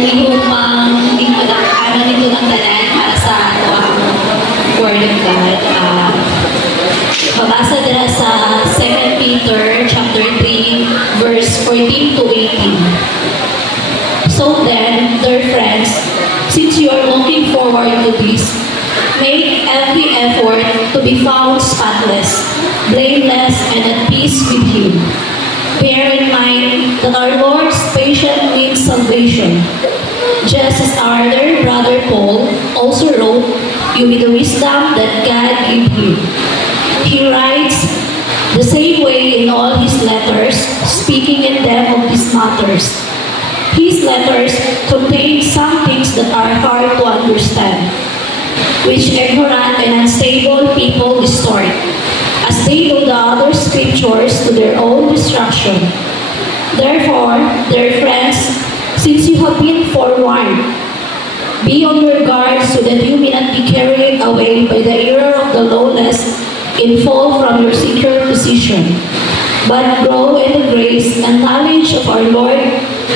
Palihog mang dito ng dito ng tanan para sa Word of God. Mabasa nila sa 2 Peter chapter 3 verse 14 to 18. So then, dear friends, since you are looking forward to this, make every effort to be found spotless, blameless, and at peace with Him. Bear in mind that our Lord's patience means salvation. Just as our dear brother Paul also wrote you with the wisdom that God gave him. He writes the same way in all his letters, speaking in them of these matters. His letters contain some things that are hard to understand, which ignorant and unstable people distort, as they know the other scriptures to their own destruction. Therefore, dear friends, since you have been forewarned, be on your guard so that you may not be carried away by the error of the lawless and fall from your secure position, but grow in the grace and knowledge of our Lord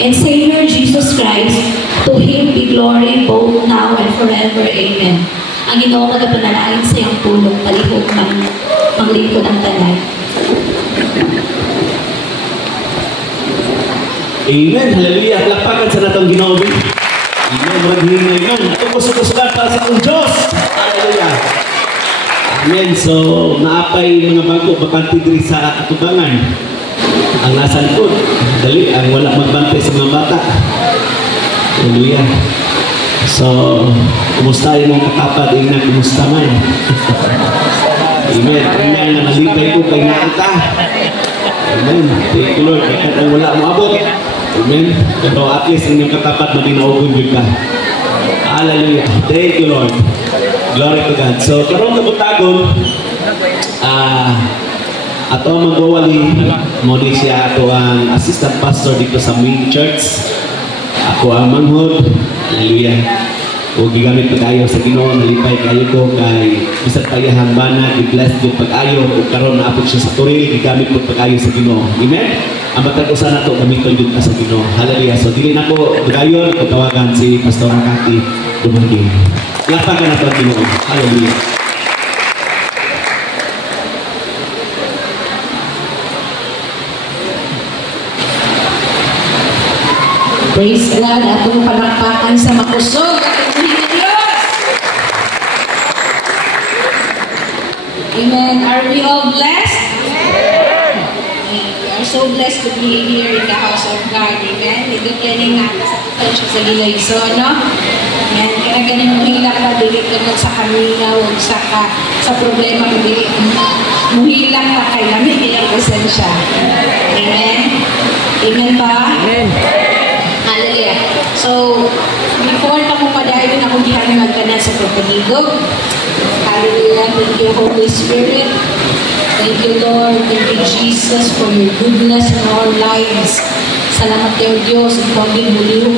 and Savior Jesus Christ. To Him be glory both now and forever. Amen. Ang Ginoo nagapanalangin sa iyong pulong, palihog manglingkod ang tanan. Amen. Hallelujah. Lakpakan sa natong Ginoo. Amen. Maghingay man. Ito po sukusulat para sa akong Diyos. Hallelujah. Amen. So, naapay mga bangko bakante diri sa atubangan. Ang nasa likod. Dali, ang wala magbantay sa mga bata. Hallelujah. So, kumusta yung mga kapatid? Ina, kumusta man? Amen. Amen. Nalipay ko kay naanta. Amen. Thank you, Lord. Kahit ang wala mo abot. Amen. Pero at least ang yung katapat maginaugon yun ka. Hallelujah. Thank you, Lord. Glory to God. So, karong kabutagon, ato ang magwawali, muli siya ato ang assistant pastor dito sa main church. Ako ang manghod. Hallelujah. O gigamit pa tayo sa Ginoo, nalipay kayo ko kay bisag tayo hambana, i-bless yung pag-ayo, o karon na apod siya sa turil, gigamit po pag-ayo sa Ginoo. Amen? Ang matag ko sana ito, gamiton yun ka sa Ginoo. Hallelujah. So, dili na po, pag-ayon, pagtawagan si Pastor Cathy Dumangking. Lapan ka na ito ang Ginoo. Hallelujah. Praise God. Atong palakpakan sa makusog at ibuhin ng Diyos. Amen. Are we all blessed? Amen. We are so blessed to be here in the house of God. Amen. Ito kiyaning natin sa siya sa gilay. So, ano? Amen. Kaya ganun mo hilak na dili ka sa kamina, huwag sa problema mo dili. Muhilak na kay namin ilang presensya. Amen. Amen ba? Amen. Hallelujah. So, before ka mo padayon ako dihan magtanan sa pagpanigog. Hallelujah. Thank you, Holy Spirit. Thank you, Lord. Thank you, Jesus, for your goodness in our lives. Salamat kayo, Diyos. Ikaw din mulihog,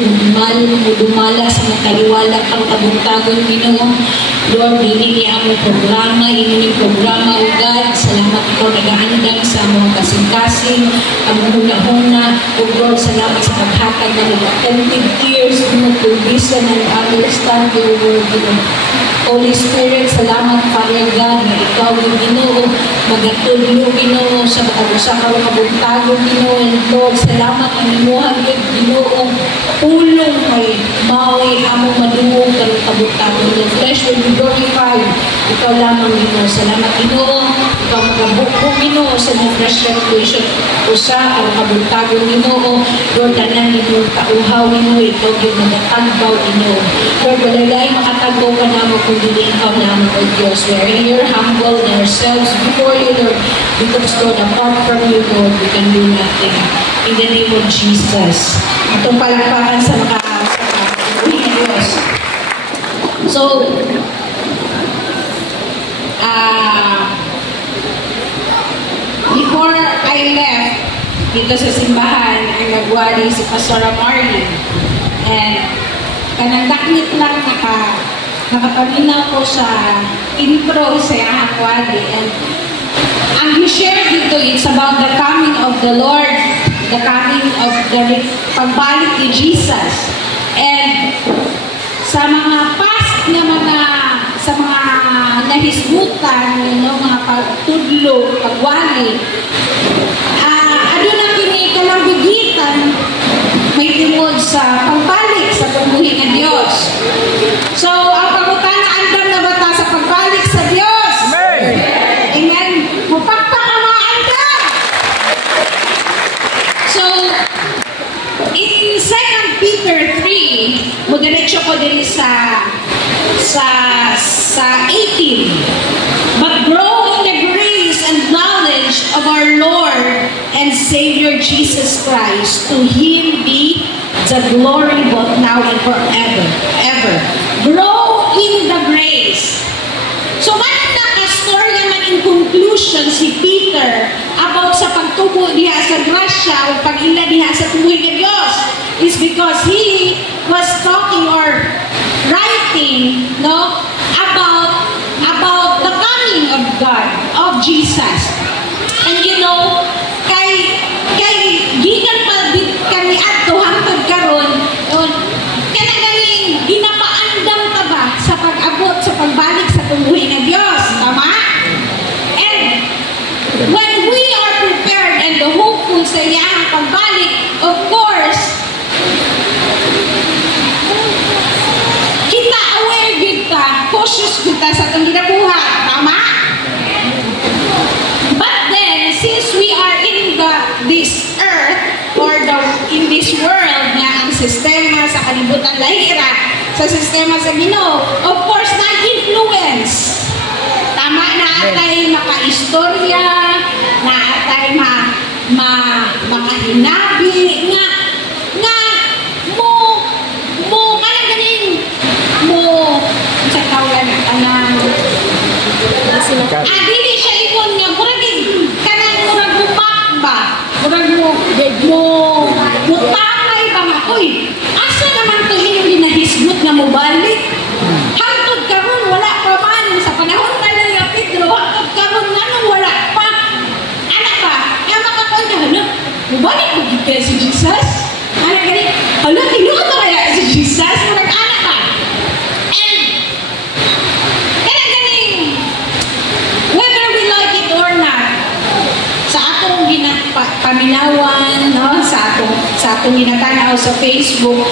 mudumala sa mga kaliwala kang tabong-tagon, Ginoo. Lord, hindi niya among programa, hindi programa, O God. Salamat ikaw nag-aandang sa mga kasing-kasing, ang huna-huna. O Lord, salamat sa paghatag ng attentive ears, to listen and understand your word, Ginoo. Holy Spirit, salamat, Father God, na ikaw yung Ginoo, magatulong Ginoo sa katagusa ka ng kabuntagon Ginoo, and Lord, salamat ang imuhang yung Ginoo, pulong kay maoy among madungog ka ng kabuntagon. The flesh will be glorified. Ikaw lamang Ginoo. Salamat Ginoo. Ikaw magabukong Ginoo sa mga fresh revelation. Usa ang kabuntagon Ginoo. Lord, tanan Ginoo, tauhaw Ginoo, ikaw yung nagatagbaw Ginoo. Lord, walay makatagbaw ka naman kung hindi ikaw naman, O Diyos. We are here, humble ourselves before you, Lord. Because, Lord, apart from you, Lord, we can do nothing. In the name of Jesus. Itong palakpakan sa Diyos. So, before I left dito sa simbahan, ay nagwari si Pastor Marley. And kanandaknit lang nakapaminaw ko sa intro sa iyang wali. And ang i-share dito, it's about the coming of the Lord, the coming of the pagbalik ni Jesus. And sa mga past na sa mga nahisgutan, mga pagtudlo, pagwali, ano na kini kalambigitan may tungod sa pagbalik sa pagbuhi ng Diyos. So, ang pangutana, andam na bata sa pagbalik sa Diyos? Amen! Amen! Mupagpakamaandam! So, in 2 Peter 3, moderecho ko din sa 18. But grow in the grace and knowledge of our Lord and Savior Jesus Christ. To Him be the glory both now and forever. Ever. Grow in the grace. So, man nakastorya man in conclusion si Peter about sa pagtubo diha sa grasya o pag-ila diha sa tubuhi ng Diyos is because he was talking or writing about the coming of God, of Jesus. And kay gikan pa kami adto hangtod karon, kanagaling ginapaandam ta ba sa pag-abot sa pagbalik sa tubuhi ng Diyos, tama? And when we are prepared and hopeful sa iyang pagbalik, of course, kita aware kita, cautious kita sa itong ginabuhat, tama? But then, since we are in this earth or in this world nga ang sistema sa kalibutan lahira, sa sistema sa Ginoo, of course, na-influence. Tama na atay makaistorya, na atay makahinabi, nga sa tawagan kanang dili siya ibon nga murag gumak ba murag mo tamay ba nga uy asa naman to yung ginahisgot nga mobalik hangtod karon wala pa man sa panahon na lang Pedro hangtod karon nganong wala pa ana ba nga makakuha na mobalik mo gid si Jesus ana gani hala tinuod ba kaya si Jesus murag ana ba. Paminawan, sa atong ginatanaw sa Facebook,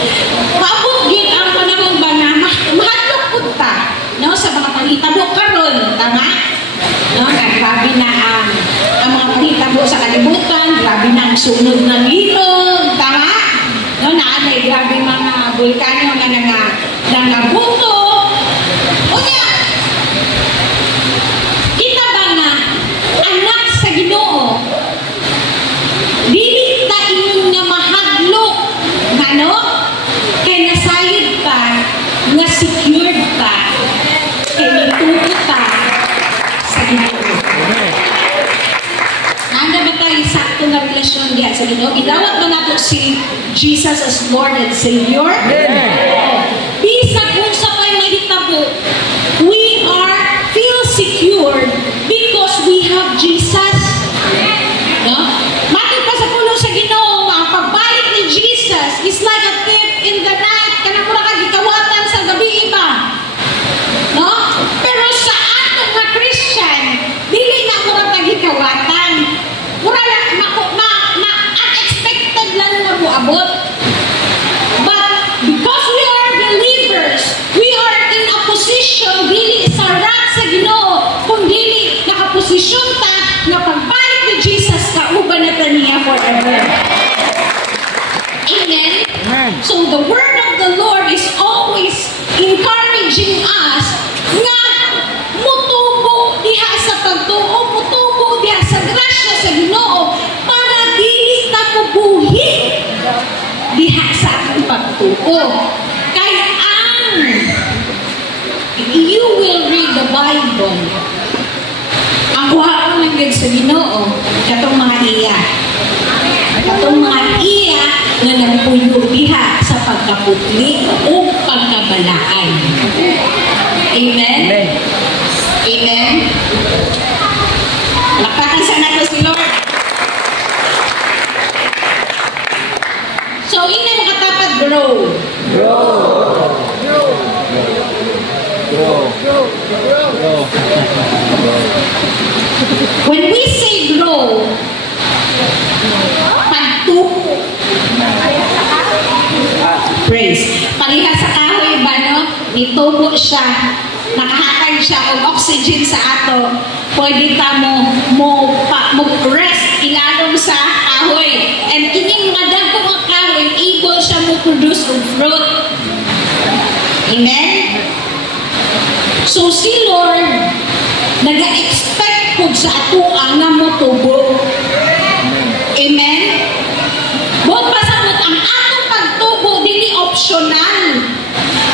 maabot yun ang panahon ba na mahadlok po ta, sa mga panghitabo karon, tama? Grabe na ang mga panghitabo sa kalibutan, grabe na ang sunod ng ilog, tama? Naanay, grabe mga vulkano na nangabuto. O niya, kita ba nga, anak sa Ginoo, dili ta inyong nga mahadlok kay nasayod ka nga secured ka kay nituto ka sa Ginoo. Nanda ba tayo sakto nga relasyon diya sa Ginoo? Gidawat ba nato si Jesus as Lord and Savior? Bisag kung sa pa'y mahitabo, we feel secured because we have Jesus. It's like a thief in the night. Kanang mura ka gikawatan sa gabi iba. Pero sa atong mga Christian, dili na mura ka gikawatan. Mura lang, unexpected lang na buabot. But because we are believers, we are in a position, dili sa rat sa Ginoo, kung dili nakaposisyon ta, na pagbalik ni Jesus, kauban na ta niya forever. Amen? So the word of the Lord is always encouraging us nga mutubo diha sa pagtuo, mutubo diha sa grasya sa Ginoo para dili ta kubuhi diha sa atong pagtuo. Kaya you will read the Bible. Ang kuhaon ng sa Ginoo, katong mga iya. Katong mga iya na nagpuyo diha sa pagkaputli o pagkabalaan. Amen? Amen? Lakpakan sa nato si Lord. So, ini makatapat grow. When we say grow, pagtubo. Praise. Parehas sa kahoy ba, no? Nitubo siya. Nakahatag siya og oxygen sa ato. Pwede ka mo rest ilalong sa kahoy. And kining madagko ang kahoy, able siya mo produce og fruit. Amen? So si Lord, naga-expect po sa ato ang nga mo tubo. Amen? Buot pasabot ang atong pagtubo, dili optional.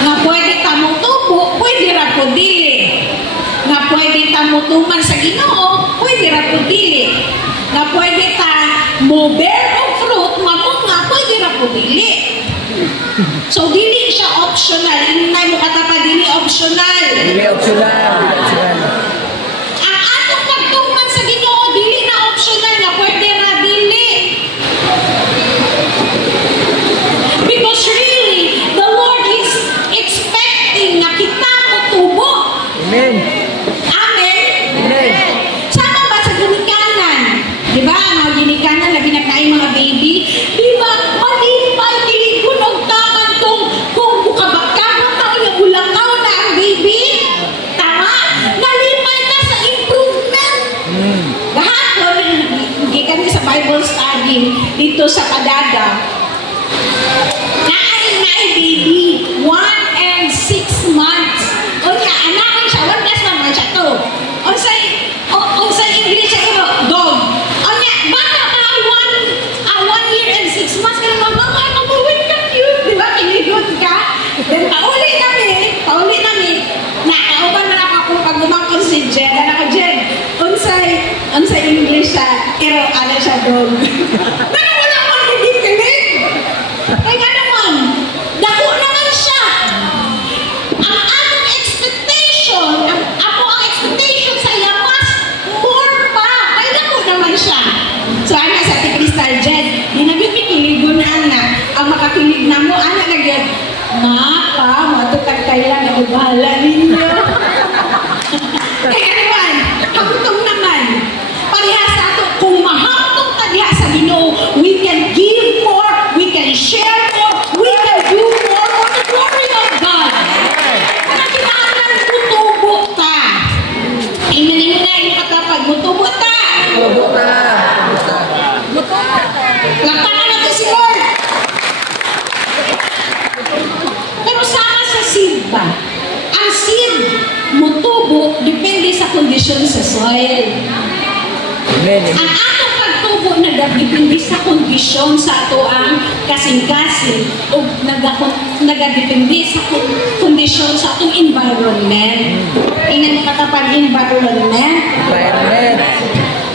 Nga pwede ka mo tubo, pwede ra po dili. Nga pwede ka mo tuman sa Ginoo, pwede ra po dili. Nga pwede ka mo bear og fruit, nga pwede ra po dili. So dili siya optional. Inay mo katapa dili optional. Dili optional. Ang atong pagtuman sa Ginoo dili na optional, nga pwede ra dili. Because really, the Lord is expecting na kita mo tubo. Amen. Amen? Amen. Sama ba sa ginikanan? Di ba? Ang mga ginikanan, lagi na kain mga baby. Di ba? Malipay, kiligon og tangan kung bukabakabot na o yung ulakaw na ang baby. Tama? Nalipay na sa improvement. Gahapon, gikan sa Bible study dito sa Padada. Naay baby, 1 and 6 months. O niya, anakan siya, 1 plus naman siya to. Unsay English siya ito, dog. O niya, bata pa 1 year and 6 months, kaya mama, mabuhin ka cute. Di ba, kinigot ka? Then, pauli namin. Nakauban na ako pag gumakon si Jen. Ano ko, Jen? Unsay English siya, pero ano siya, dog. Pero wala akong kikilig. Ay, nga naman, dako naman siya. Ang atong expectation sa iya, mas more pa. Ay, dako naman siya. So, ana sa Crystal Jen, di na bipikiligon na anak. Ang makakilig na mo, anak na yan, Mapa, matutag tayo lang, ako bahala ninyo. Kaya naman, hagutong naman. Parehas sa ato, kung mahaptong tagya sa Ginoo, we can give more, we can share more, we can do more for the glory of God. Kaya kinahanglan mutubo ta. Amen na yung katapag, mutubo ta. Lapanan natin si Lord. Pero sama sa seed ba? Ang seed, mutubo, depende sa kondisyon sa soil. Amen. Ang atong pagtubo nagadepende sa kondisyon sa ato ang kasing-kasing o nagadepende sa kondisyon sa atong environment. Inan katapag environment.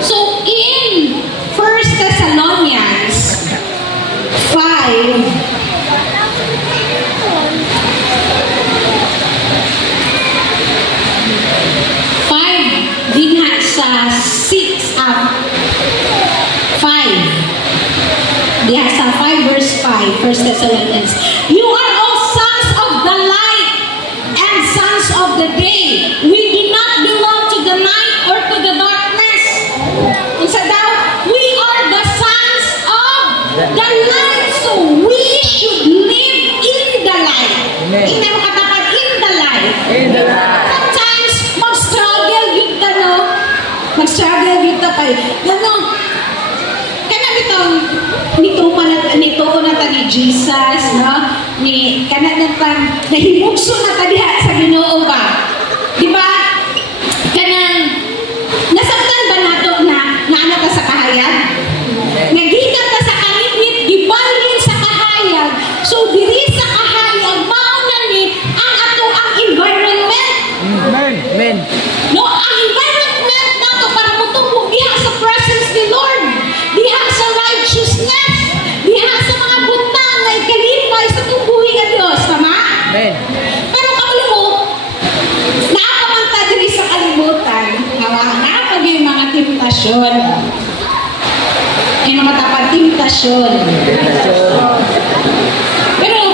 So in 1 Thessalonians 5 dinha sa 6 up 5 diha sa 5 verse 5 1 Thessalonians, you are all sons of the light and sons of the day. We do not belong to the night or to the darkness. Unsa daw? We are the sons of the light, so we should live in the light. Hindi mo katapat in the light. Sometimes mag-struggle with ka, no? Mag-struggle with ka kay kana bitong nito na ta ni Jesus, no? Ni kana na ta nahimugso na ta diha sa Ginoo ba? Di ba? Kanang nasabtan ba nato na ano ta sa kahayag? Nagikan ta sa kalimit, gibalhin sa kahayag. So diri sa kahayag mao na ni ang ato ang environment. Amen. No, ang environment nato para mutubo diha sa presence ni Lord, diha sa righteousness, diha sa mga butang na ikalipay sa tubuhi nga Dios, tama? Amen. Pero kabalo mo, naapamanta diri sa kalibutan, naapag yung mga temptasyon. Yung mga tapad temptasyon. Pero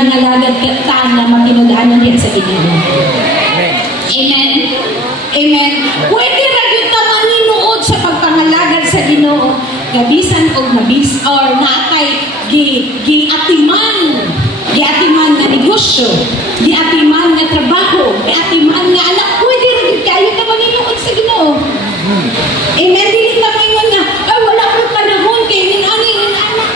nangalagad ka na matinudaanan diya sa Ginoo. Amen. Amen. Amen. Pwede ra gyud ta maninuod sa pagpangalagad sa Ginoo, gabisan og nabis or natay giatiman nga negosyo, giatiman nga trabaho, giatiman nga anak, pwede ra gyud kayo ta maninuod sa Ginoo. Amen. Dili ta maingon nga ay wala ko panahon kay ning ani ning anak.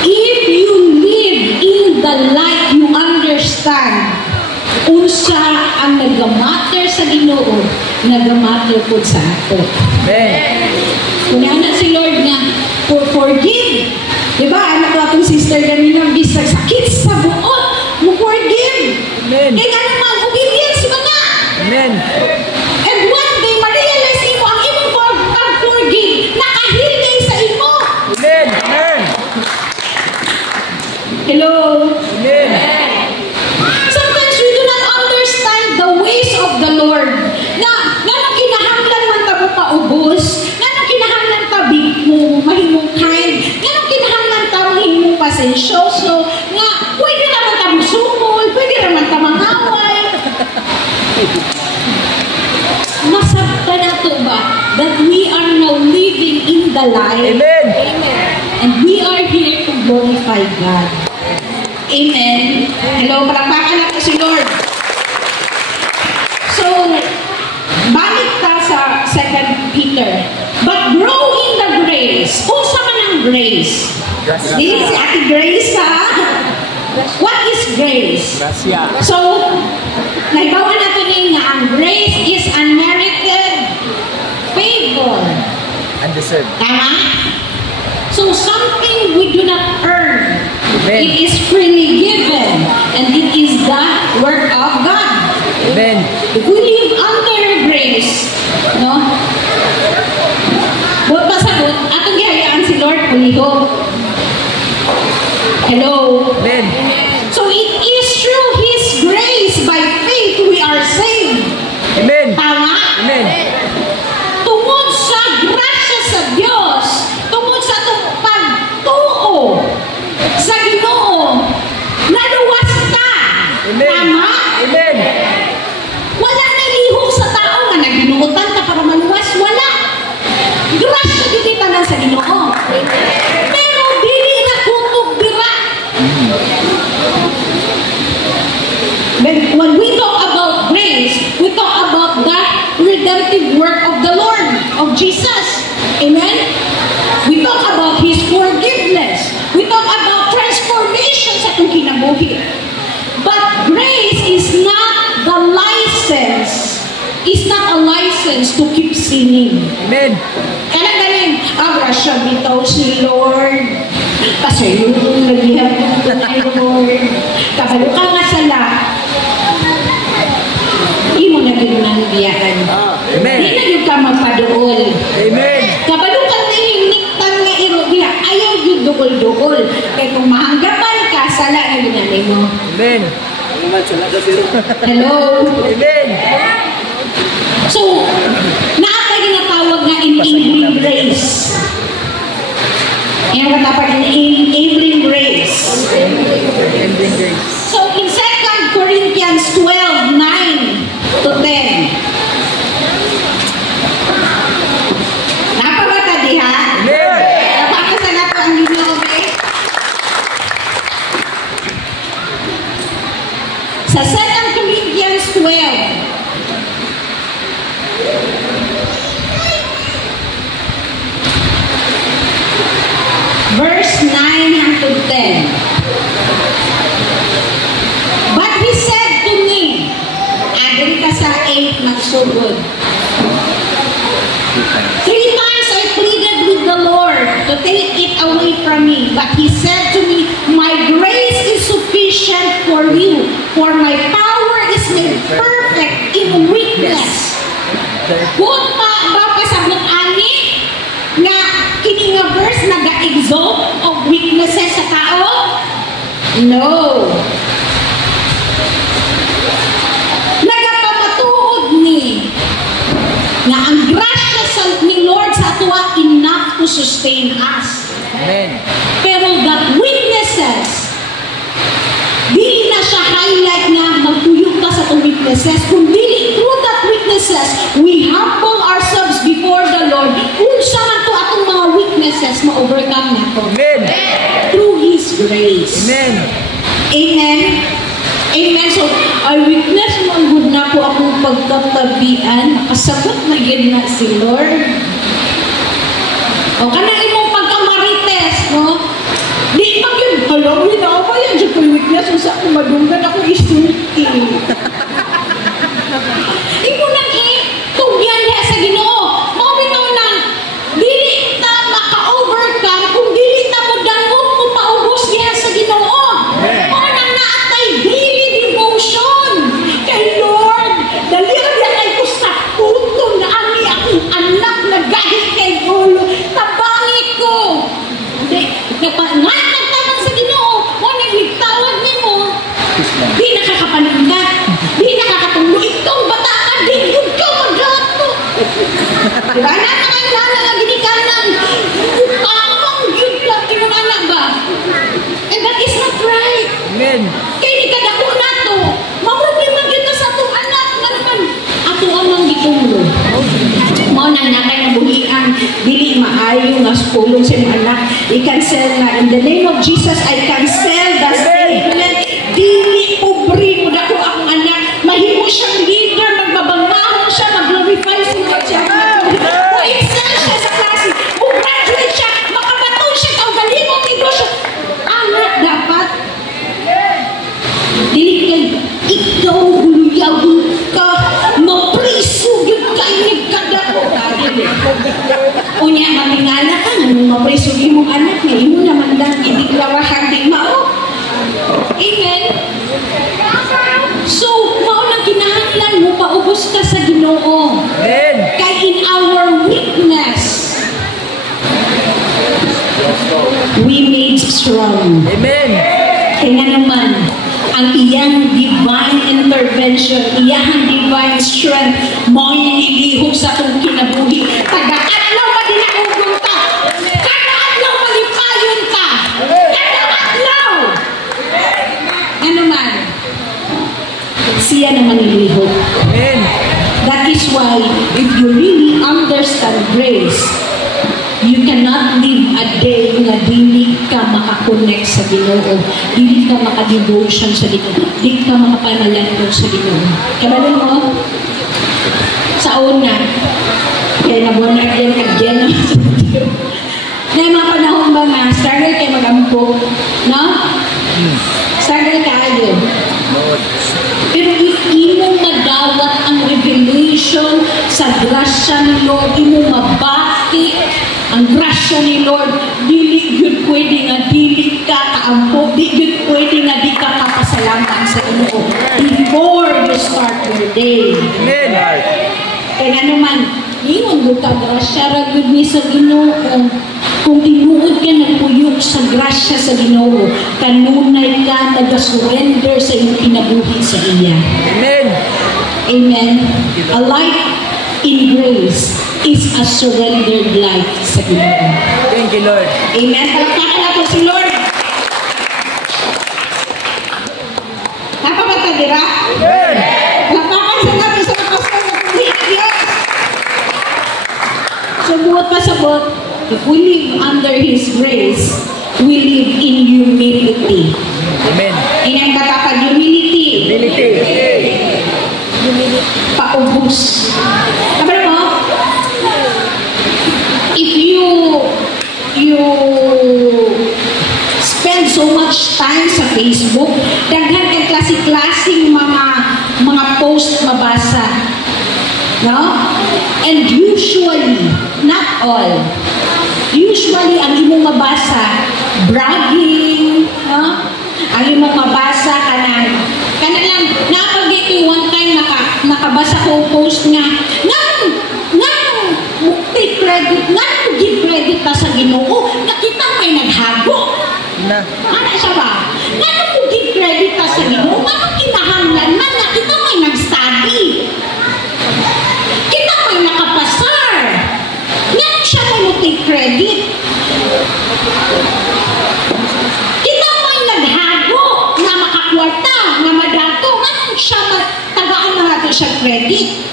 If you live in the light, you understand unsa ang nagamatter sa Ginoo, nagamatter pud sa ato. Amen. Kunya na si Lord nga, forgive. Diba? Anak ko atong sister ganina, bisag sakit sa buot, mo forgive. Amen. Kaya nga naman, obedience ba na? Amen. And one day, ma-realize mo ang imong pag-forgive, nakahilay sa imo. Amen. Amen. Hello? Amen. Sometimes we do not understand the ways of the Lord. Nga kinahanglan man ta mo paubos, nga kinahanglan ta mo mahimong kind, nga kinahanglan ta mahimong pasensyoso, nga pwede naman ta mo sumol, pwede naman ta mangaway. Masabta na to ba that we are now living in the light? Amen. And we are here to glorify God. Amen. Hello, palakpakan natin si Lord. So, balik ta sa 2 Peter. But grow in the grace. Unsa man ang grace? Dili si Ate Grace ha? What is grace? Gracia. So, naibawan natin nga ang grace is unmerited favor. Undeserved. Tama? So, something we do not earn. Amen. It is freely given. And it is the work of God. Amen. If we live under grace, no? Buot pasabot, atong gihayaan si Lord pulihog. Hello? Amen. So, it is through His grace, by faith, we are saved. Amen. Tama? Amen. Tungod sa grasya sa Diyos, tungod sa itong pagtuo sa Ginoo, naluwas ka. Amen. Tama? Amen. Wala na lihok sa tao nga nagbinuutan ka para maluwas. Wala. Grasya din tanan sa Ginoo. Pero dili na kutog bira. When we talk about grace, we talk about the redemptive work of the Lord, of Jesus. Amen? We talk about His forgiveness. We talk about transformation sa itong kinabuhi. But grace is not the license. It's not a license to keep sinning. Amen. Kaya galing, grasya bitaw si Lord. Kasi yung naghihap ko ni Lord. Kabalo ka nga sala. Hindi mo na din nang biyaan. Amen. Hindi na yung ka magpadool. Amen. Kabalo ka na yung niktan nga iro diha. Ayaw yung dukol-dukol. Kaya kung mahanggapan ka, sala na ginanay mo. Amen. Hello? Amen. So, naata ginatawag nga enabling grace. Yan ang katapag enabling grace. Ending grace. So, in 2 Corinthians 12:9 to 10. Napabata diha? Amen. Napakasa na po ang Ginoo, okay? Sa 2 Corinthians 12, verse 9 hangtod 10. But he said to me, agad ka sa 8 nagsugod. 3 times I pleaded with the Lord to take it away from me. But he said to me, my grace is sufficient for you, for my power is made perfect in weakness. Kung pasabot ani nga kini nga verse naga-exalt of weaknesses sa tao? No. Nagapamatuod ni nga ang grasya ni Lord sa atuwa enough to sustain us. Amen. Pero that weaknesses atong weaknesses, kundi through that weaknesses, we humble ourselves before the Lord. Unsa man to atong mga weaknesses, ma-overcome nato. Amen. Through His grace. Amen. Amen. Amen. So, our weakness, manggod na po akong pagkatabian, nakasagot na yun na si Lord. O, kanali mong pagkamarites, no? Di pag yun, halawin na ako yan, dyan ko yung weakness, kung saan madunggan ako isulti. Ikaw nang tugyan niya sa Ginoo. Mga bitaw nang, dili ta maka-overcome, kung dili ta mo dangog mo paubos niya sa Ginoo. Mga nang naatay daily devotion kay Lord. Dali yan ay ko sa puto na ani akong anak na gahi kay Gulo. Tabangi ko. Nagtaman sa Ginoo. Wala tawag ni mo. Di nakakapaningkat. Di nakakatulo. Itong bata ka. Di yun ka magato. Diba? Nangangalan ginikanan. Amang yun ka. Kinunana ba? And that is not right. Amen. Kaya ni kadako na to. Maproblema kita sa itong anak. Nga naman. Ato amang gitulo. Mo nang nakay buhian dili maayo nga pulong sa imong anak i-cancel na in the name of Jesus. I cancel the statement dili pobre mo dako akong anak mahimo siyang leader magbabangahon siya mag-glorify sa Lord siya excel siya sa klase graduate siya makabaton siya kaugalingong negosyo anak dapat dili kay ikaw guluyagon ka mapriso yun kainig ka dako unya mamingala ka nung mapriso imong anak nga imo naman lang idiklawahan di mao. Amen. So mao lang kinahanglan mo paubos ka sa Ginoo. Amen. Kay in our weakness we made strong. Amen. Kaya naman ang iyang divine intervention, iyang divine strength, mo ilihog sa itong kinabuhi. Taga-adlaw pa dinaugon ka. Taga-adlaw malipayon ka. Taga-adlaw. Ano man? Siya naman ilihog. Amen. That is why, if you really understand grace, you cannot live a day na dili ka makakonect sa Ginoo, dili ka maka-devotion sa Ginoo, dili ka makapanalangin sa Ginoo. Kabalo mo? Sa una, kaya nabunan again na yung mga panahon ba nga, struggle kayo mag-ampok, no? Struggle kayo. Pero if imo madawat ang revelation sa grasya ni Lord, imo mabati ang grasya ni Lord, dili yun pwede nga dili ka kaampo, di yun pwede nga di ka kapasalamat sa Ginoo before you start your day. Amen. Kaya naman, ingon mo ka grasya ragod ni sa Ginoo. Kung tinuod ka nagpuyok sa grasya sa Ginoo, kanunay ka nag-surrender sa iyong kinabuhi sa iya. Amen. Amen. A life in grace is a surrendered life sa Ginoo. Thank you, Lord. Amen. Palakpakan natin si Lord. Napapagkadira? Amen. Palakpakan sa natin sa kapasal na pagbuhi ng Diyos. Subuot pa sabot. If we live under His grace, we live in humility. Amen. Inang katapag humility. Humility. Paubos. Sabi mo, if you spend so much time sa Facebook, daghan kang klase-klaseng mga post mabasa. No? And usually, not all, usually ang imong mabasa, bragging, no? Ang imong mabasa kanang lang, napag-getting one time nakabasa ko post nga, take credit, give credit pa sa Ginoo, nakita may naghago. Ano siya ba? Give credit pa sa Ginoo, bakit kinahanglan man, nakita may nag-study. Kita may nakapasar. Ngayon siya may take credit. Kita may naghago na makakwarta, na madato. Ngayon siya na siya credit.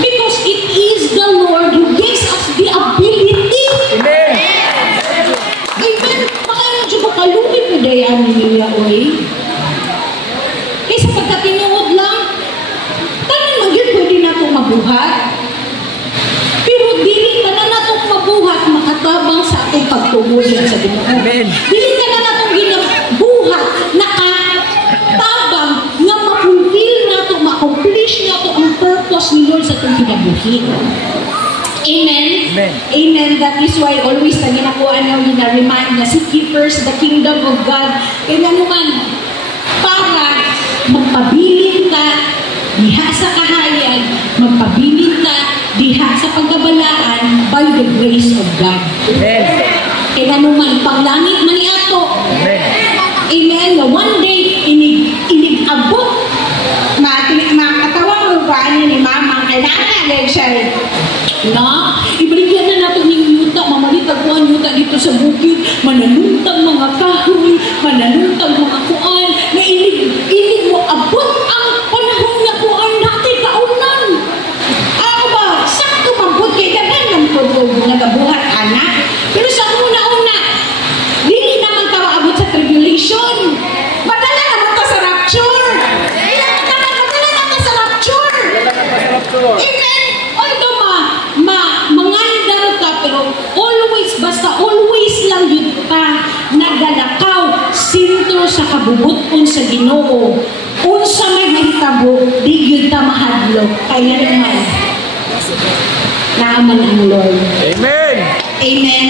Because it is the Lord who gives us the ability. Amen. Amen. Makano dyan ko kalupit mo dayan niya, oy. Kaysa pagkatinuod lang, tanan magyud pwede na itong mabuhat. Pero dili ka na itong mabuhat makatabang sa atong pagtumulan sa Ginoo. Amen. Dili ka na itong ginabuhat nakatabang nga ma-fulfill na ito, ma-accomplish na ito ang purpose ni Lord sa itong kinabuhi. Amen? Amen. Amen. That is why always na ginakuha niyo, gina-remind na seek ye first the kingdom of God. Kaya naman, para magpabilin ka diha sa kahayag, magpabilin ka diha sa pagkabalaan by the grace of God. Amen. Kaya naman, panglangit man niyato. Amen. Amen. Na one day, inigabot. Makatawa mo ba ni Mama? Kailangan siya. Na, ibaligyan na natin yung yuta. Mamalitagpuan yuta dito sa bukid. Mananuntang mga kahoy. Mananuntang mga kuan. Na inig mo abot ang panahon na kuan natin kaunan. Ako ba? Sakto mabot kay dagan ng pagod nagabuhat anak. Pero sa una-una, dili naman tawa abot sa tribulation. Madala naman ta sa rapture. Madala naman ta sa rapture. Amen. Although mangandar ka, pero always lang yun pa nagalakaw sintro sa kabubuton sa Ginoo. Unsa may mahitabo, di yun ta mahadlok. Kaya naman, naaman ang Lord. Amen. Amen.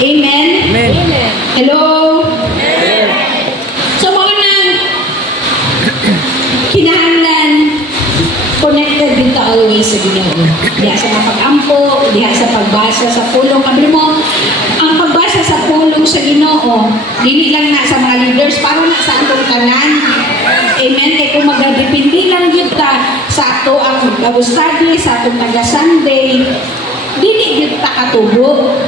Amen. Amen. Hello? So mga nang kinahanglan connected din ta always sa Ginoo. Diha sa mga pag-ampo, diha sa pagbasa sa pulong. Kabili mo, ang pagbasa sa pulong sa Ginoo, dili lang na sa mga leaders, para na sa atong tanan. Amen. Kaya kung magdepende lang yun ta sa ato ang Bible study, sa atong taga-Sunday, dili yun ta katubo.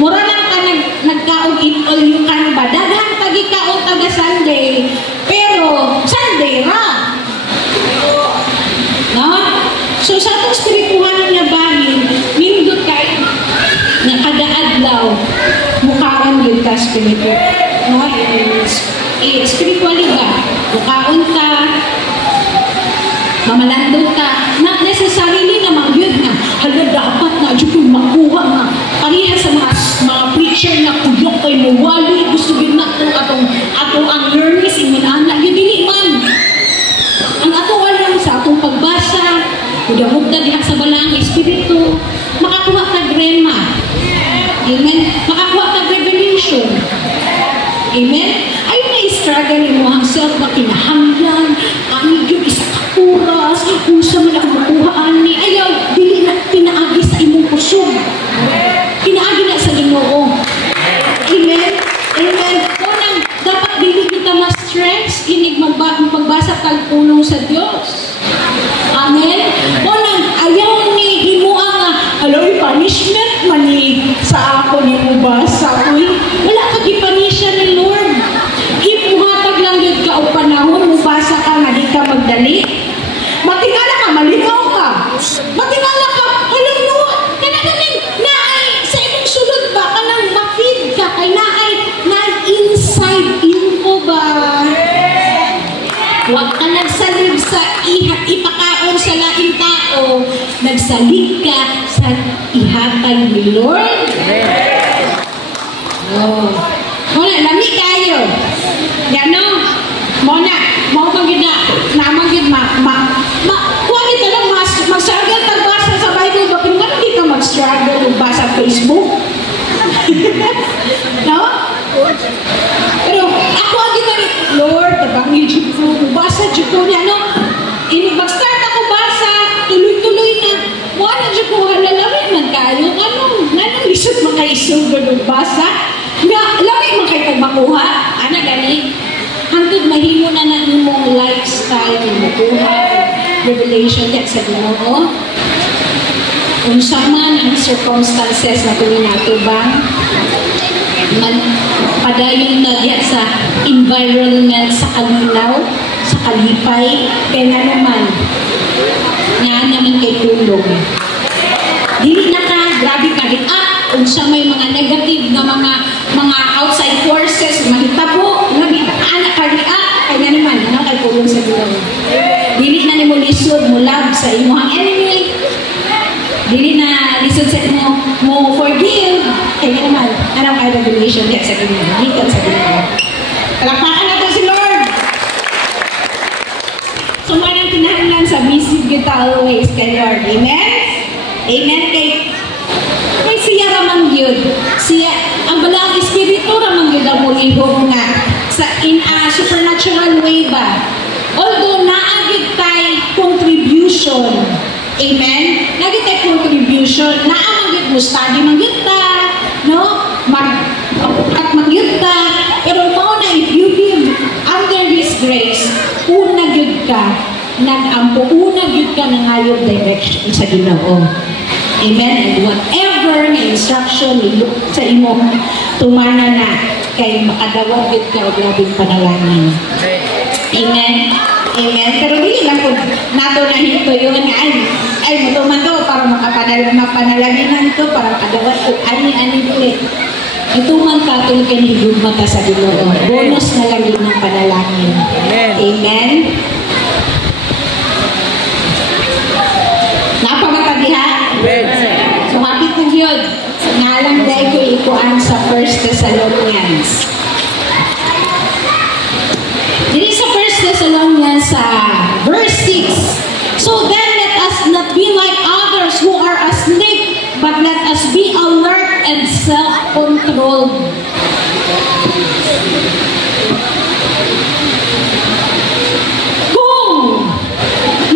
Mura lang ka nagkaog in all you can ba? Daghang tagikaog taga-Sunday, pero Sunday ra. No? So sa atong spiritual na bahin, nindot kay na kada adlaw mukhaon yun ka spiritual. No? Spiritually ba? Mukhaon ka, mamalandot ka, not necessarily naman yun nga, hala dapat na dyan kong makuha nga. Pariha sa mga preacher na kuyok kay mawali, gusto din na atong ang learners, iminana, yun dili man. Ang ato alam sa atong pagbasa, mudamugda diha sa balang espiritu, makakuha ka grema. Amen? Makakuha ka revelation. Amen? Ayun na i-struggle mo ang self na kinahanglan, ang yung isa kapuras, kung sa man ako makuhaan ni, ayaw, dili na pinaagi sa imong kusog. Pinaagi na sa Ginoo. Amen? Amen? Unang, dapat dili kita ma-stress, inig magbasa kalpulong sa Diyos. Amen? Unang, ayaw ni himuang nga, haloy, punishment mani sa ako ni mo basa. Wala ka gipanisya ni Lord. Ipuhatag lang yun ka o panahon, mubasa ka nga di ka magdali. Matingala ka, malinaw ka. Matingala ka, alam mo, kanaganin, naay, sa imong sulod ba, kanang ma-feed ka, kay naay, inside info ba? Huwag ka nagsalig sa ipakaon sa laking tao, nagsalig ka sa ihatag ni Lord. Oh. Muna, lami kayo. Gano? Muna, mau magid na, namagid kuha kita lang, mag-struggle tagbasa sa Bible, bakit nga hindi ka mag-struggle magbasa Facebook? No? Pero ako ang ginari, Lord, tabangin dyan ko, basa dyan ko niya, no? Mag-start ako basa, tuloy-tuloy na, wala dyan ko, halalawin man kayo, anong lisod makaisog ganun basa? Lawin man kayo makuha, ana gani, hangtod mahimo na ng imong lifestyle, makuha, revelation, that's sa Ginoo. Kung sa man ang circumstances na tuloy nato ba, padayon na diya sa environment, sa kalinaw, sa kalipay, kaya nga naman, nga naman kay tulong. Dili na ka, grabe ka rin. Kung siya may mga negative na mga outside forces, mahitabo, anak ka rin. Kaya nga naman, ano kay tulong sa Ginoo. Dili na ni mo lisod, mulag sa imong enemy. Dili na lisod sa mo forgive. Kaya nga naman, ano kay revelation kaya sa Ginoo. Dito sa Ginoo. Palakpakan natin si Lord. So, manang kinahanglan sa visit kita always kay Lord. Amen? Amen? Kay siya ramang yun. Siya, ang balang espiritu ramang yun ang mulihog nga in a supernatural way ba. Although naagit tayo contribution. Amen? Naagit tayo contribution. Naamagit mo study magyut ta. No? At magyut ta. Pero mo na if you give under His grace, unag yun ka, nag-ampo, unag yun ka ng ayong direction sa Ginoo. Amen? And whatever na instruction sa imo, tumana na kay makadawag yun ka o labing panalangin. Amen? Amen? Pero hindi lang po nato na hito yun nga, ay matuman to para mapanalaginan to, para makadawag ko, ani-ani ulit. Ito man katulad ka ni Gugma ka sa Ginoo. Bonus na lang yun ng panalangin. Amen. Amen? Napamatagiha? Amen. So, kapit na yun. Ngalang dahil ko ikuan sa 1 Thessalonians. Dili sa 1 Thessalonians sa verse 6. So then let us not be like others who are asleep, but let us be alert and self-controlled. Kung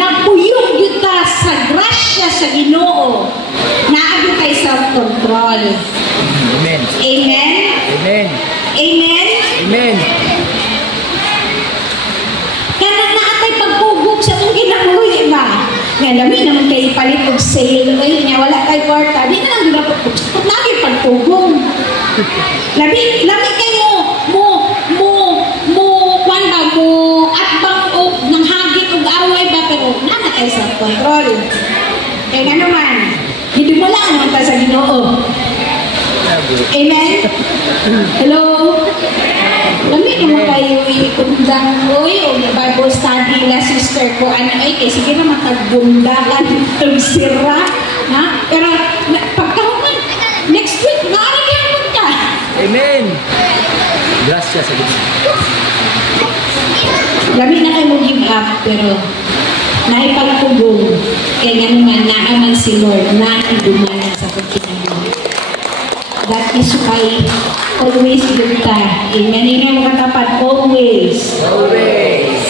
nagpuyog kita sa grasya sa Ginoo, naagi tayo self-control. Amen. Amen? Amen. Amen? Amen. Kaya naatay pagpugog sa itong ginabuhi ba? Nga lami naman kayo palit og sale. Ay, nga wala kayo kwarta. Di na lang ginapagpugog. Kung lagi pagpugog. Lami kayo kwan ba, atbang o nang hagit og away ba, pero nana kayo sa control. Kaya nga naman, hindi mo lang naman tayo sa Ginoo. Amen? Hello? Lami naman kayo ikundang oy o Bible study na sister ko ano ay kay sige na makagundagan itong sira ha? Pero pagkahuman next week naaragyan ka. Amen. Gracias sa Ginoo. Lami na kayo give up pero naipagpugong kaya nga naman naaman si Lord na dumana sa pagkinabuhi. That is why always good ka. Amen. Hindi mo katapat. Always. Always.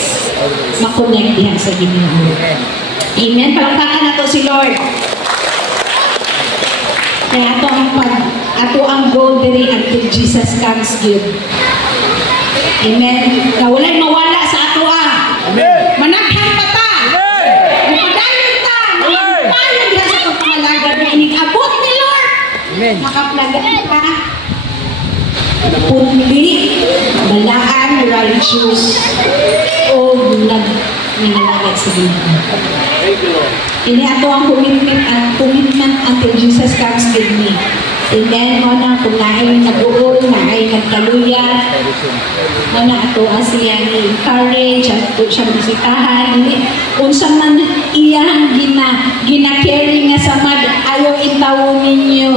Makonect dihan sa Ginoo. Amen. Palakpakan na to si Lord. Kaya ato ang goal diri until Jesus comes good. Amen. Na walay mawala sa ato Amen. managhan pa ta. Mapadayon ta. Mapadayon diha sa pagpangalaga na inig-abot ni Lord. Amen. Makaplagan ka. Putli, balaan, righteous, o nagninalagat sa Ginoo. Ini ato ang commitment until Jesus comes with me. Amen. Mo na kung naay nag-uol, naay nagkaluya, mo na ato siya ni-encourage, ato siya bisitahan. Unsa man iyang gina-carry nga sa mad, ayaw itawo ninyo.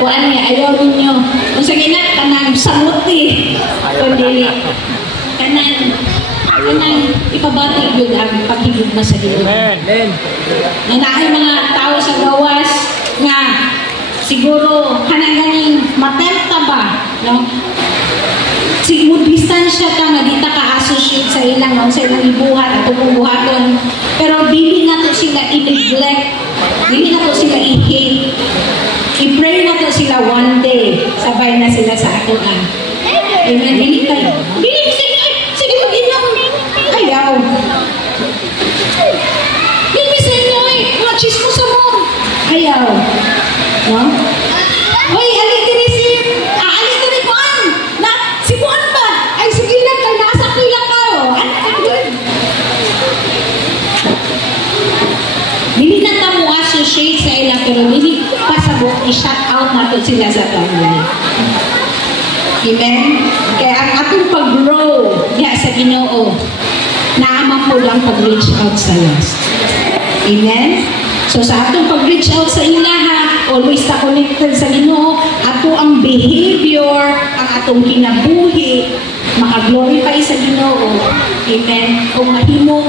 Kuan niya, ayaw ninyo. Kung sa ginat, kanang samuti. Kundi, kanang ipabati yun ang paghigugma sa Ginoo. Amen. Nanaay mga tao sa gawas nga siguro kanang ganing matenta ba, no? Siguro distansya ka nga di ta ka-associate sa ilang no? Sa ilang ibuhat at buhaton. Pero dili na to sila i-neglect. Dili na to sila i-hate. I-pray na to sila one day. Sabay na sila sa atuan. Amen. Dili kayo. Dili sila. Sige mag-inom. Ayaw. Dili sa inyo eh. Mga chismosa mo. Ayaw. No? Hoy, alik din si... alik din Juan. Si Juan ba? Ay, sige lang. Kaya nasa pila ka. Ano? Dili na ta mo associate sa ila, pero dili pasabot i-shout out nato sila sa family. Amen? Kaya ang atong pag-grow diha sa Ginoo, naamang po lang pag-reach out sa last. Amen? So sa atong pag-reach out sa ilaha, always ta connected sa Ginoo, ato ang behavior, ang atong kinabuhi, maka-glorify sa Ginoo. Amen? Kung mahimo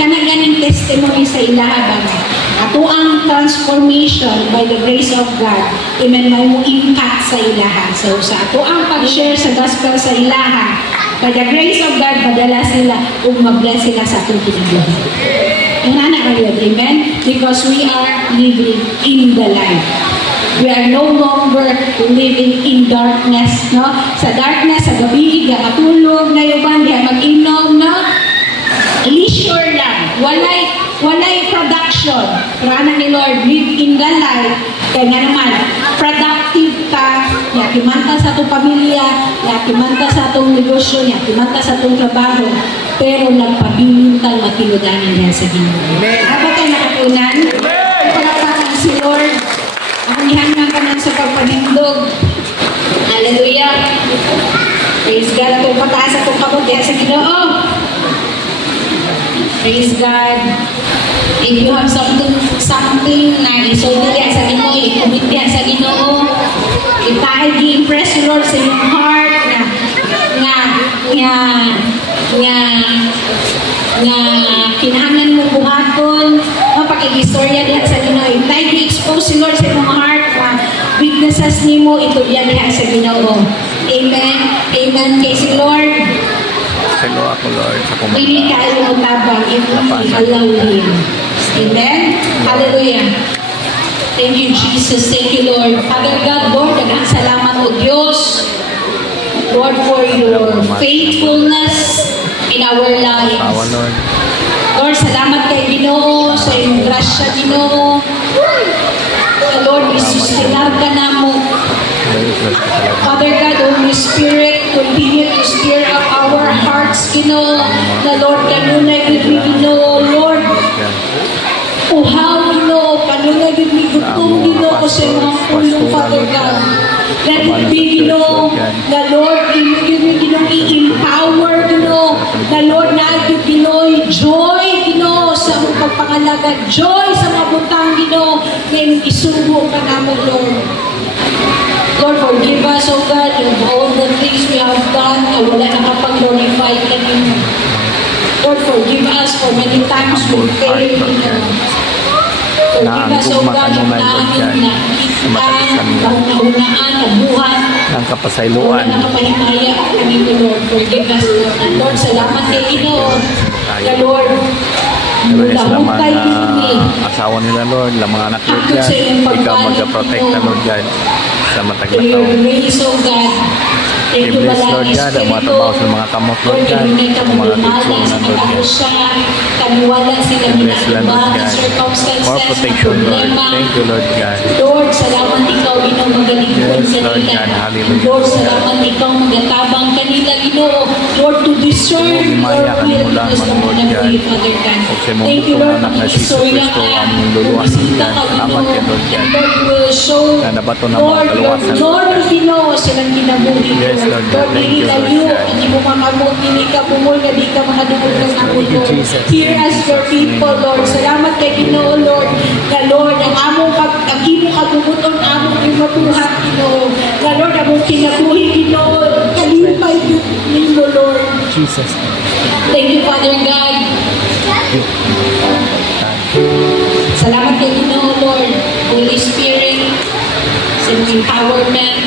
kanang ganing testimony sa ilaha ba? Ato ang transformation by the grace of God. Amen? May mo impact sa ilaha. So sa ato ang pag-share sa gospel sa ilaha, by the grace of God, madala sila o mabless sila sa atong kinabuhi. Yan na kayo, amen? Because we are living in the light. We are no longer living in darkness, no? Sa darkness, sa gabi, matulog na yuban, diya mag-inom, no? Leisure lang. Walay production. Rana ni Lord, live in the light. Kaya nga naman, productive ka, yakimanta sa itong pamilya, yakimanta sa itong negosyo, yakimanta sa itong trabaho, pero nagpabilintang matinudanin niya sa Ginoo. Habang tayo nakatunan, pagpapatan si Lord, ang ihanggang ka na sa pagpanindog. Hallelujah! Praise God. Kung pataas at kung kabot diya sa Ginoo. Praise God. If you have something na isulti diya sa Ginoo, i-commit diya sa Ginoo, if tayo di-impress Lord sa iyong heart nga kinahanglan mo buhaton, pag-igistorya diha sa Ginoo. If tayo di-expose si Lord sa iyong heart, weaknesses ni mo, ito diya diha sa Ginoo. Amen. Amen. Kay si Lord, Salo ako, Lord, sa kumanda. pili kayo ang tabang if we allow Him. Amen? Hallelujah. Thank you, Jesus. Thank you, Lord. Father God, Lord, daghang salamat o Diyos, Lord, for your faithfulness in our Tawa, lives. Lord. Lord, salamat kay Ginoo sa iyong grasya, Ginoo. Lord, isusinar ka na mo. Father God, Holy Spirit, continue to stir up our hearts, Ginoo. Na Lord, kanunay gid mi Ginoo, Lord. Uhaw, Ginoo, kanunay gid mi gutom, Ginoo, sa mga pulong, Father God. Let it be, Ginoo, na Lord, give me, Ginoo, i-empower, Ginoo, na Lord, na-give, Ginoo, joy, Ginoo, sa mga pagpangalagad, joy sa mga butang, Ginoo, na isubo ka namin, Lord. Lord, forgive us, O God, of all the things we have done na wala nakapag-glorify ka ninyo. Lord, forgive us for many times we failed, Lord. Forgive us, O God, ang namin nakita, naunaan, nabuhat, Ang kapasayloan. wala nakapahimaya ka ninyo, Lord. Forgive us, Lord. And Lord, salamat kay Ginoo, na Lord, Pero sa mga kay Ginoo, asawa nila, Lord, lang mga anak nila, Hakot sa iyong ikaw pagbaling, mag-protect na, Lord God, sa matag for na your taon. grace, O God. Thank you, I-bless, Lord Malang God, ang mga Espiritu. trabaho sa mga kamot, Lord God, Lord, ka ang mga magmala bitsunan, sa Lord God. pag-usyan, kaniwala sila I-bless lang, ginagawa Lord ng God. circumstances, More protection, ng Lord. problema. Thank you, Lord God. Lord, salamat ikaw, Ginoo, magaligod Yes, Lord kanila. God. Hallelujah. Lord, salamat ikaw, magatabang kanila, Ginoo. Lord, to discern Ginoo, your himaya ka will, nimo lang, because Lord naman God. we, Father God. O sa Thank you, mga Lord, anak na si pag-isorya Kristo, ka. ang luluwas Bumisita ka. ka, Salamat Ginoo. kay Lord God. And Lord, you will show, Na nabato na mga Lord, your kaluwasan, Lord glory, God. Ginoo, silang ginabuhi, Yes, Lord God. Lord, Thank you, dili Lord layo, God. hindi mo makamot, hindi ka bumol, hindi ka makadungog ng amon, you, Lord. Jesus. Hear us, your people, Lord. Salamat kay Ginoo, Lord. Na Lord, ang among ang imo kabubuton, among imatuhat, Ginoo. Na Lord, among kinabuhi, Ginoo. Kalipay nimo, Lord. Jesus. Thank you, Father God. Salamat kay Ginoo, Lord. Holy Spirit, sa iyong empowerment.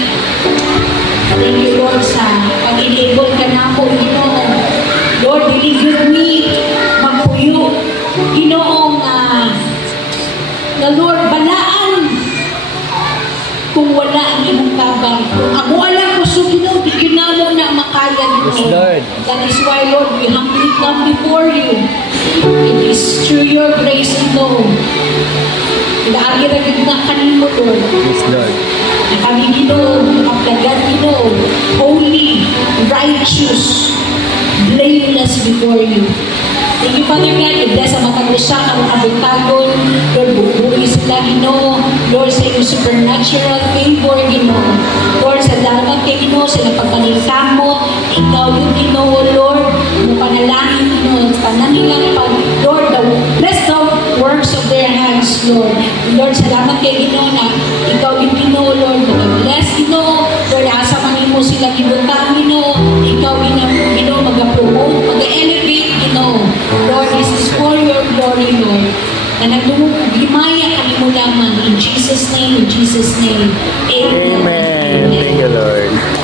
Thank you, Lord, sa pag-enable ka na po, Ginoo. Lord, deliver me, magpuyo. Ginoong na Lord, balaan kung wala ang imong tabang. Kung ako alam ko, so Ginoo, di ginamo na makaya, Ginoo. Yes, Lord. That is why, Lord, we humbly come before you. It is through your grace, Ginoo. Naagiragid na kanimo, Lord. Yes, Lord. Na kami, Ginoo, makaplagan, Ginoo, holy, righteous, blameless before you. Thank you, Father God. You bless ang matag usa ang kabutagon. Lord, bubuhay sila, Ginoo. Lord, sa iyong supernatural favor, Ginoo. Lord, salamat kay Ginoo sa iyong pagpaningkamot. Ikaw yung Ginoo, Lord. Mo panalangin, Ginoo. Tanan nilang pag, Lord, bless the works of their hands, Lord. Lord, salamat kay Ginoo na ikaw yung Ginoo, Lord. Bless, Ginoo. Lord, asa man mo sila ibutang, Ginoo. Ikaw, Ginoo, mag-promote, mag-elevate, Ginoo. Lord, this is for your glory, Lord. Na nagdumugimaya kami mo lamang. In Jesus' name, in Jesus' name. Amen. Amen. Thank you, Lord.